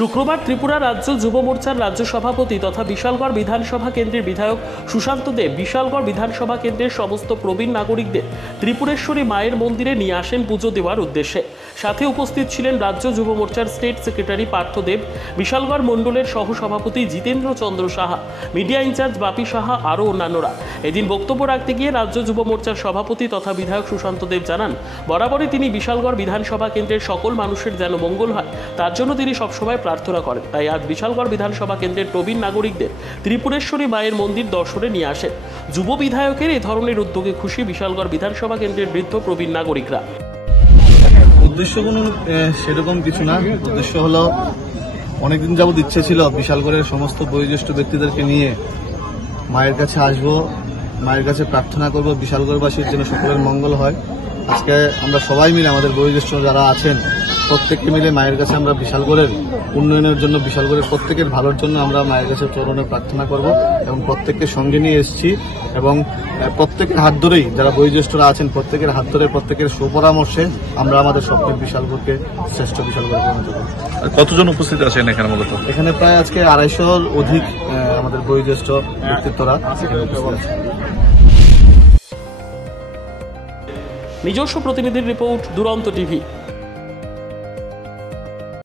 শুক্রবার ত্রিপুরা রাজ্য যুব মোর্চার রাজ্য সভাপতি তথা বিশালগড় বিধানসভা কেন্দ্রের বিধায়ক সুশান্ত দেব বিশালগড় বিধানসভা কেন্দ্রের সমস্ত প্রবীণ নাগরিকদের ত্রিপুরেশ্বরী মায়ের মন্দিরে নিয়ে আসেন পুজো দেওয়ার উদ্দেশ্যে। সাথে উপস্থিত ছিলেন রাজ্য যুব মোর্চার স্টেট সেক্রেটারি পার্থ দেব, বিশালগড় মণ্ডলের সহসভাপতি জিতেন্দ্র চন্দ্র সাহা, মিডিয়া ইনচার্জ বাপি সাহা আরও অন্যান্যরা। এদিন বক্তব্য রাখতে গিয়ে রাজ্য যুব মোর্চার সভাপতি তথা বিধায়ক সুশান্ত দেব জানান, বরাবরই তিনি বিশালগড় বিধানসভা কেন্দ্রের সকল মানুষের যেন মঙ্গল হয় তার জন্য তিনি সবসময় প্রার্থনা করেন। তাই আজ বিশালগড় বিধানসভা কেন্দ্রের প্রবীণ নাগরিকদের ত্রিপুরেশ্বরী মায়ের মন্দির দর্শনে নিয়ে আসেন। যুব বিধায়কের এই ধরনের উদ্যোগে খুশি বিশালগড় বিধানসভা কেন্দ্রের বৃদ্ধ প্রবীণ নাগরিকরা। উদ্দেশ্য কোনো সেরকম কিছু না, উদ্দেশ্য হলো অনেকদিন যাবৎ ইচ্ছে ছিল বিশালগড়ের সমস্ত বয়োজ্যেষ্ঠ ব্যক্তিদেরকে নিয়ে মায়ের কাছে আসবো, মায়ের কাছে প্রার্থনা করব বিশালগড়বাসীর জন্য সকলের মঙ্গল হয়। আজকে আমরা সবাই মিলে আমাদের বয়োজ্যেষ্ঠ যারা আছেন প্রত্যেককে মিলে মায়ের কাছে আমরা বিশালগড়ের উন্নয়নের জন্য, বিশালগড়ের প্রত্যেকের ভালোর জন্য আমরা মায়ের কাছে চরণে প্রার্থনা করব এবং প্রত্যেককে সঙ্গে নিয়ে এসেছি এবং প্রত্যেকের হাত ধরেই যারা বয়োজ্যেষ্ঠরা আছেন প্রত্যেকের হাত ধরে প্রত্যেকের সুপরামর্শে আমরা আমাদের স্বপ্নের বিশালগড়কে শ্রেষ্ঠ বিশালগড়ে পরিণত করব। কতজন উপস্থিত আছেন এখানে? মূলত এখানে প্রায় আজকে 250-র অধিক আমাদের বয়োজ্যেষ্ঠ ব্যক্তিত্বরা উপস্থিত আছে। নিজস্ব প্রতিনিধির রিপোর্ট, দুরন্ত টিভি।